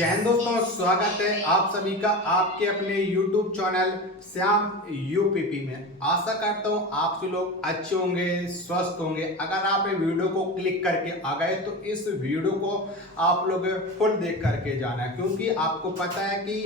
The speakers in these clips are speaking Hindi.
जय हिंद दोस्तों, स्वागत है आप सभी का आपके अपने YouTube चैनल श्याम यूपीपी में। आशा करता हूँ आप सभी लोग अच्छे होंगे, स्वस्थ होंगे। अगर आप ये वीडियो को क्लिक करके आ गए तो इस वीडियो को आप लोग फुल देख करके जाना है, क्योंकि आपको पता है कि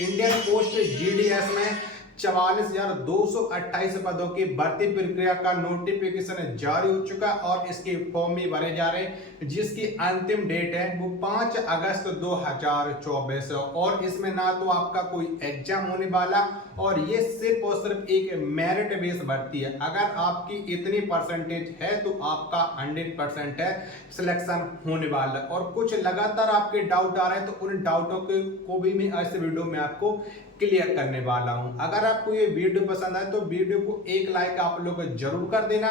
इंडियन पोस्ट जीडीएस में 44,228 पदों की भर्ती प्रक्रिया का नोटिफिकेशन जारी हो चुका है और इसके फॉर्म भी भरे जा रहे हैं, जिसकी अंतिम डेट है वो 5 अगस्त 2024 है। और इसमें ना तो आपका कोई एग्जाम होने वाला और ये सिर्फ और सिर्फ एक मेरिट बेस भर्ती है। अगर आपकी इतनी परसेंटेज है तो आपका 100% है सिलेक्शन होने वाला है। और कुछ लगातार आपके डाउट आ रहे हैं तो उन डाउटों को भी मैं इस वीडियो में आपको क्लियर करने वाला हूं। अगर आपको ये वीडियो पसंद आए तो वीडियो को एक लाइक आप लोग जरूर कर देना।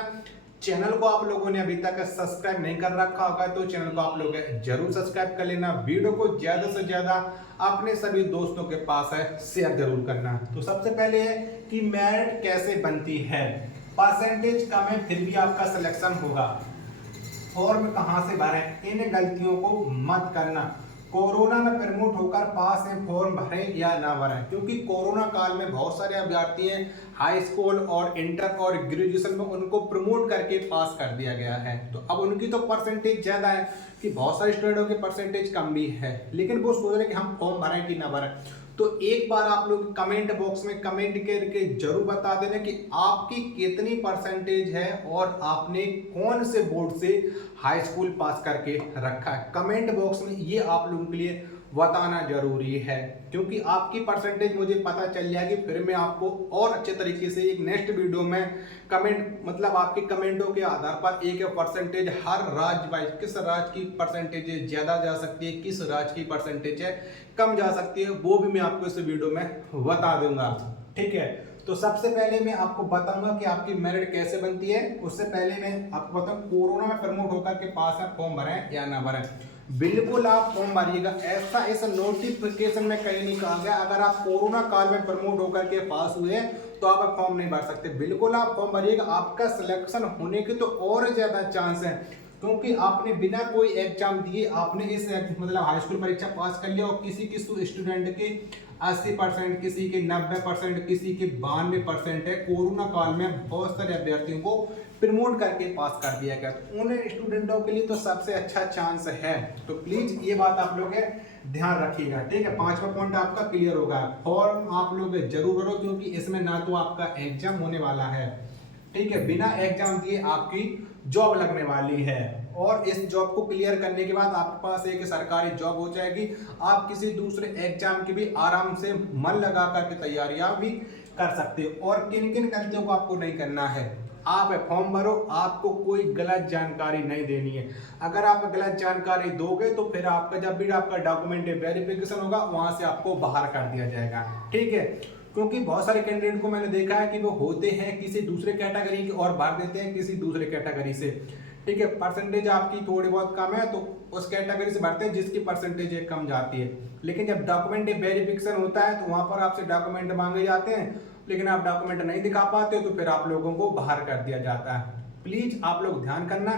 चैनल को आप लोगों ने अभी तक सब्सक्राइब नहीं कर रखा होगा तो चैनल को आप लोग जरूर सब्सक्राइब कर लेना। वीडियो को ज्यादा से ज्यादा अपने सभी दोस्तों के पास है शेयर जरूर करना। तो सबसे पहले है कि मेरिट कैसे बनती है। परसेंटेज कम है फिर भी आपका सिलेक्शन होगा। फॉर्म कहां से भरें, इन गलतियों को मत करना। कोरोना में प्रमोट होकर पास है, फॉर्म भरें या ना भरें, क्योंकि कोरोना काल में बहुत सारे अभ्यर्थी हैं हाई स्कूल और इंटर और ग्रेजुएशन में उनको प्रमोट करके पास कर दिया गया है। तो अब उनकी तो परसेंटेज ज्यादा है कि बहुत सारे स्टूडेंटों की परसेंटेज कम भी है, लेकिन वो सोच रहे कि हम फॉर्म भरें कि ना भरें। तो एक बार आप लोग कमेंट बॉक्स में कमेंट करके जरूर बता देना कि आपकी कितनी परसेंटेज है और आपने कौन से बोर्ड से हाई स्कूल पास करके रखा है। कमेंट बॉक्स में ये आप लोगों के लिए बताना जरूरी है, क्योंकि आपकी परसेंटेज मुझे पता चल जाएगी, फिर मैं आपको और अच्छे तरीके से एक नेक्स्ट वीडियो में कमेंट आपके कमेंटों के आधार पर एक परसेंटेज हर राज्य वाइज किस राज्य की परसेंटेज ज्यादा जा सकती है, किस राज्य की परसेंटेज है कम जा सकती है, वो भी मैं आपको इस वीडियो में बता दूंगा। ठीक है, तो सबसे पहले मैं आपको बताऊंगा कि आपकी मेरिट कैसे बनती है। उससे पहले मैं आपको बताऊं कोरोना में प्रमोट होकर के पास है, फॉर्म भरें या ना भरें। बिल्कुल आप फॉर्म भरिएगा। ऐसा इस नोटिफिकेशन में कहीं नहीं कहा गया अगर आप कोरोना काल में प्रमोट होकर के पास हुए तो आप फॉर्म नहीं भर सकते। बिल्कुल आप फॉर्म भरिएगा। आपका सिलेक्शन होने के तो और ज्यादा चांस है, क्योंकि आपने बिना कोई एग्जाम दिए आपने इस हाई स्कूल परीक्षा पास कर लिया और किसी स्टूडेंट के 80%, किसी के 90%, किसी के 92% है। कोरोना काल में बहुत सारे अभ्यर्थियों को प्रमोट करके पास कर दिया गया, उन स्टूडेंटों के लिए तो सबसे अच्छा चांस है। तो प्लीज ये बात आप लोग ध्यान रखिएगा। ठीक है, 5वां पॉइंट आपका क्लियर होगा। फॉर्म आप लोग जरूर भरो, क्योंकि इसमें ना तो आपका एग्जाम होने वाला है, ठीक है, बिना एग्जाम दिए आपकी जॉब लगने वाली है। और इस जॉब को क्लियर करने के बाद आपके पास एक सरकारी जॉब हो जाएगी। आप किसी दूसरे एग्जाम की भी आराम से मन लगा करके तैयारियां भी कर सकते हो। और किन किन गलतियों को आपको नहीं करना है, आप फॉर्म भरो, आपको कोई गलत जानकारी नहीं देनी है। अगर आप गलत जानकारी दोगे तो फिर आपका जब भी आपका डॉक्यूमेंट वेरिफिकेशन होगा वहां से आपको बाहर कर दिया जाएगा। ठीक है, क्योंकि बहुत सारे कैंडिडेट को मैंने देखा है कि वो होते हैं किसी दूसरे कैटेगरी के और भर देते हैं किसी दूसरे कैटेगरी से। ठीक है, परसेंटेज आपकी थोड़ी बहुत कम है तो उस कैटेगरी से भरते हैं जिसकी परसेंटेज कम जाती है। लेकिन जब डॉक्यूमेंट वेरिफिकेशन होता है तो वहां पर आपसे डॉक्यूमेंट मांगे जाते हैं, लेकिन आप डॉक्यूमेंट नहीं दिखा पाते तो फिर आप लोगों को बाहर कर दिया जाता है। प्लीज आप लोग ध्यान करना,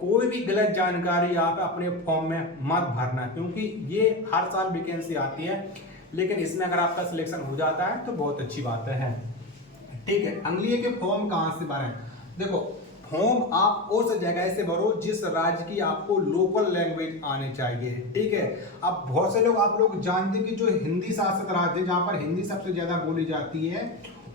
कोई भी गलत जानकारी आप अपने फॉर्म में मत भरना, क्योंकि ये हर साल वैकेंसी आती है, लेकिन इसमें अगर आपका सिलेक्शन हो जाता है तो बहुत अच्छी बात है। ठीक है, अगली है कि फॉर्म कहां से भरें। देखो, फॉर्म आप उस जगह से भरो जिस राज्य की आपको लोकल लैंग्वेज आने चाहिए। ठीक है, अब बहुत से लोग आप लोग जानते हैं कि जो हिंदी शासित राज्य जहां पर हिंदी सबसे ज्यादा बोली जाती है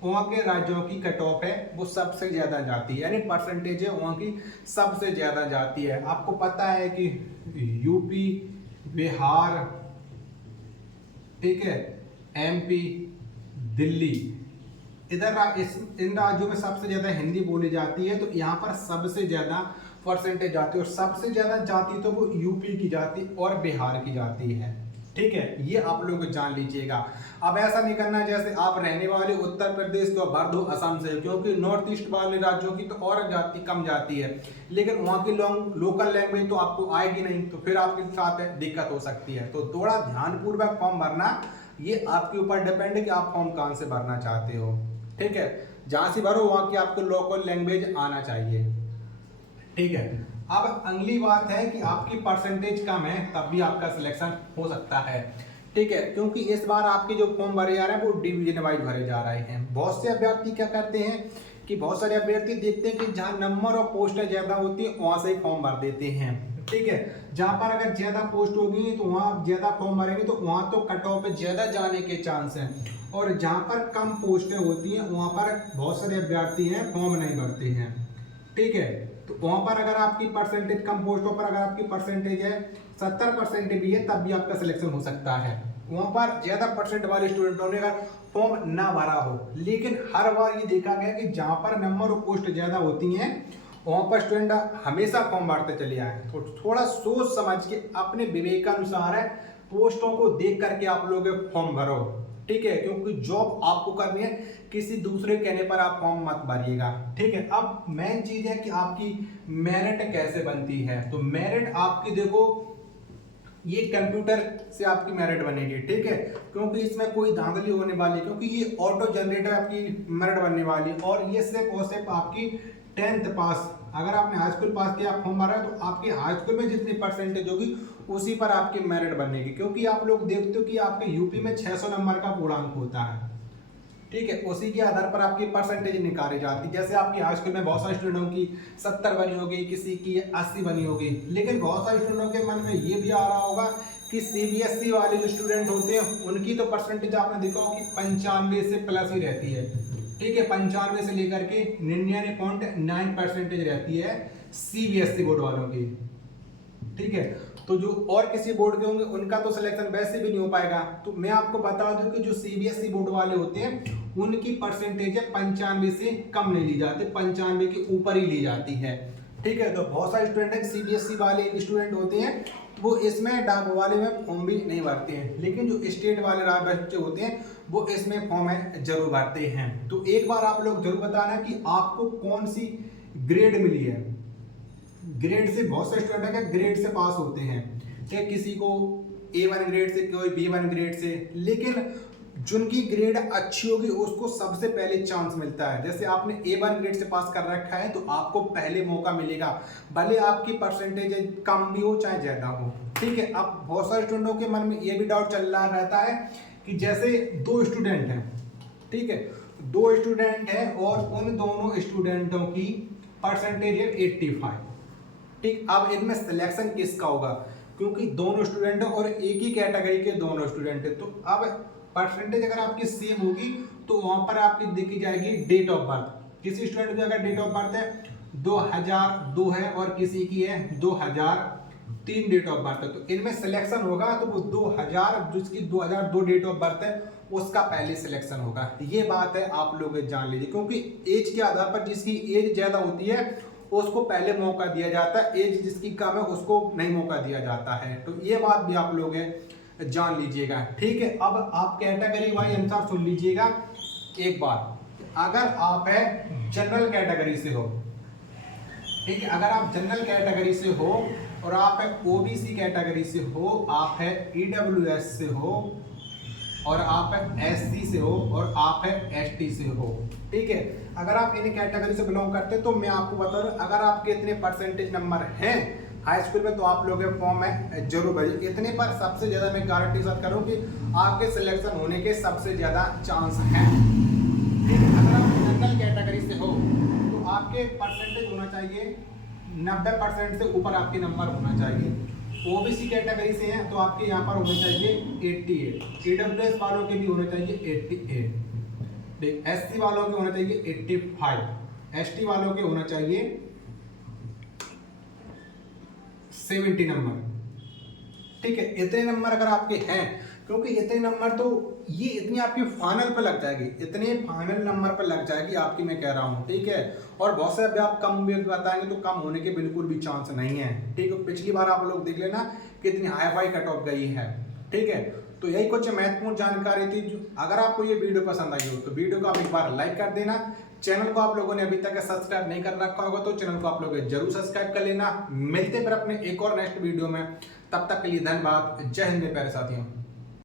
वहां के राज्यों की कट ऑफ है वो सबसे ज्यादा जाती है, यानी परसेंटेज है वहां की सबसे ज्यादा जाती है। आपको पता है कि यूपी, बिहार, ठीक है, एमपी, दिल्ली, इन राज्यों में सबसे ज्यादा हिंदी बोली जाती है। तो यहाँ पर सबसे ज्यादा परसेंटेज जाती है और सबसे ज्यादा जाती तो वो यूपी की जाती और बिहार की जाती है। ठीक है, ये आप लोग जान लीजिएगा। अब ऐसा नहीं करना जैसे आप रहने वाले उत्तर प्रदेश को भर दो असम से, क्योंकि नॉर्थ ईस्ट वाले राज्यों की तो और जाती कम जाती है, लेकिन वहाँ की लोकल लैंग्वेज तो आपको आएगी नहीं, तो फिर आपके साथ दिक्कत हो सकती है। तो थोड़ा ध्यानपूर्वक फॉर्म भरना, ये आपके ऊपर डिपेंड है कि आप फॉर्म कहाँ से भरना चाहते हो। ठीक है, जहां से भरो वहां की आपको लोकल लैंग्वेज आना चाहिए। ठीक है, अब अगली बात है कि आपकी परसेंटेज कम है तब भी आपका सिलेक्शन हो सकता है, ठीक है, क्योंकि इस बार आपके जो फॉर्म भरे जा रहे हैं वो डिवीजन वाइज भरे जा रहे हैं। बहुत से अभ्यर्थी क्या करते हैं कि बहुत सारे अभ्यर्थी देखते हैं कि जहाँ नंबर और पोस्टें ज्यादा होती है वहां से ही फॉर्म भर देते हैं, ठीक है। जहां पर अगर ज्यादा पोस्ट होगी तो वहां ज्यादा फॉर्म भरेंगे तो वहां तो कट ऑफ पे ज्यादा जाने के चांस हैं, और जहां पर कम पोस्टें होती हैं वहां पर बहुत सारे अभ्यर्थी हैं फॉर्म नहीं भरते हैं, ठीक है। तो वहां पर अगर आपकी परसेंटेज कम पोस्टों पर अगर आपकी परसेंटेज है 70% भी है तब भी आपका सिलेक्शन हो सकता है। वहां पर ज्यादा परसेंट वाले स्टूडेंटों ने अगर फॉर्म ना भरा हो, लेकिन हर बार ये देखा गया कि जहां पर नंबर और पोस्ट ज्यादा होती हैं वहां पर स्टूडेंट हमेशा फॉर्म भरते चले आए। तो थोड़ा सोच समझ के अपने विवेकानुसार है पोस्टों को देख करके आप लोग फॉर्म भरो, ठीक है, क्योंकि जॉब आपको करनी है, किसी दूसरे कहने पर आप फॉर्म मत भरिएगा, ठीक है। अब मेन चीज है कि आपकी मेरिट कैसे बनती है। तो मेरिट आपकी देखो ये कंप्यूटर से आपकी मेरिट बनेगी, ठीक है, क्योंकि इसमें कोई धांधली होने वाली है, क्योंकि ये ऑटो जनरेटर आपकी मेरिट बनने वाली है, और ये सिर्फ और सिर्फ आपकी 10th पास, अगर आपने हाई स्कूल पास किया फॉर्म भरा तो आपकी हाई स्कूल में जितनी परसेंटेज होगी उसी पर आपकी मेरिट बनेगी, क्योंकि आप लोग देखते हो कि आपके यूपी में 600 नंबर का पूर्णांक होता है, ठीक है, उसी के आधार पर आपकी परसेंटेज निकाली जाती है। जैसे आपकी हाई स्कूल में बहुत सारे स्टूडेंटों की 70 बनी होगी, किसी की 80 बनी होगी, लेकिन बहुत सारे स्टूडेंटों के मन में ये भी आ रहा होगा कि सीबीएसई वाले जो स्टूडेंट होते हैं उनकी तो परसेंटेज आपने देखा होगा कि 95 से प्लस ही रहती है, ठीक है, 95 से लेकर के 99.9% रहती है सीबीएसई बोर्ड वालों की, ठीक है। तो जो और किसी बोर्ड के होंगे उनका तो सिलेक्शन वैसे भी नहीं हो पाएगा। तो मैं आपको बता दूं कि जो सीबीएसई बोर्ड वाले होते हैं उनकी परसेंटेज है 95 से कम नहीं ली जाती, 95 के ऊपर ही ली जाती है, ठीक है। तो बहुत सारे स्टूडेंट सीबीएसई वाले स्टूडेंट होते हैं तो वो इसमें डाक वाले में फॉर्म भी नहीं भरते हैं, लेकिन जो स्टेट वाले बच्चे होते हैं वो इसमें फॉर्म जरूर भरते हैं। तो एक बार आप लोग जरूर बताना कि आपको कौन सी ग्रेड मिली है। ग्रेड से बहुत सारे स्टूडेंट है ग्रेड से पास होते हैं, ठीक, किसी को A1 ग्रेड से, कोई B1 ग्रेड से, लेकिन जिनकी ग्रेड अच्छी होगी उसको सबसे पहले चांस मिलता है। जैसे आपने A1 ग्रेड से पास कर रखा है तो आपको पहले मौका मिलेगा, भले आपकी परसेंटेज कम भी हो चाहे ज्यादा हो, ठीक है। अब बहुत सारे स्टूडेंटों के मन में ये भी डाउट चल रहा रहता है कि जैसे 2 स्टूडेंट हैं, ठीक है, 2 स्टूडेंट हैं और उन दोनों स्टूडेंटों की परसेंटेज है 85, ठीक। अब इनमें सिलेक्शन किसका होगा, क्योंकि दोनों स्टूडेंट है और एक ही कैटेगरी के दोनों स्टूडेंट है। तो अब परसेंटेज अगर आपकी सेम होगी तो वहां पर आपकी देखी जाएगी डेट ऑफ बर्थ। किसी स्टूडेंट की अगर डेट ऑफ बर्थ है 2002 है और किसी की है 2003 डेट ऑफ बर्थ है, तो इनमें सिलेक्शन होगा तो वो 2000 जिसकी 2002 डेट ऑफ बर्थ है उसका पहले सिलेक्शन होगा। ये बात है आप लोग जान लीजिए, क्योंकि एज के आधार पर जिसकी एज ज्यादा होती है उसको पहले मौका दिया जाता है, एज जिसकी कम है उसको नहीं मौका दिया जाता है। तो ये बात भी आप लोग जान लीजिएगा, ठीक है। अब आप कैटेगरी वाइज अनुसार सुन लीजिएगा एक बार। अगर आप है जनरल कैटेगरी से हो, ठीक है, अगर आप जनरल कैटेगरी से हो और आप है ओबीसी कैटेगरी से हो, आप है ईडब्ल्यूएस से हो और आप है एससी से हो और आप है एसटी से हो, ठीक है। अगर आप इन कैटेगरी से बिलोंग करते हैं तो मैं आपको बता दूं अगर आपके इतने परसेंटेज नंबर हैं हाई स्कूल में तो आप लोग फॉर्म में जरूर भरिए। इतने पर सबसे ज्यादा मैं गारंटी साथ करूं कि आपके सिलेक्शन होने के सबसे ज्यादा चांस हैं, ठीक है। अगर आप जनरल कैटेगरी से हो तो आपके परसेंटेज होना चाहिए 90% से ऊपर आपके नंबर होना चाहिए। ओबीसी कैटेगरी से हैं तो आपके यहाँ पर होना चाहिए 88, ईडब्ल्यूएस वालों के भी होने चाहिए 88, एससी वालों के होना चाहिए 85, एसटी वालों के होना चाहिए 70 नंबर, ठीक है। इतने नंबर अगर आपके हैं, क्योंकि इतने नंबर तो ये इतनी आपकी फाइनल पे लग जाएगी, इतने फाइनल नंबर पे लग जाएगी आपकी, मैं कह रहा हूँ, ठीक है। और बहुत से अभी आप कम भी बताएंगे तो कम होने के बिल्कुल भी चांस नहीं है, ठीक है। पिछली बार आप लोग देख लेना कितनी हाई फाई कट ऑफ गई है, ठीक है। तो यही कुछ महत्वपूर्ण जानकारी थी। अगर आपको ये वीडियो पसंद आई हो तो वीडियो को आप एक बार लाइक कर देना। चैनल को आप लोगों ने अभी तक सब्सक्राइब नहीं कर रखा होगा तो चैनल को आप लोग जरूर सब्सक्राइब कर लेना। मिलते फिर अपने एक और नेक्स्ट वीडियो में, तब तक के लिए धन्यवाद। जय हिंद मेरे प्यारे साथियों।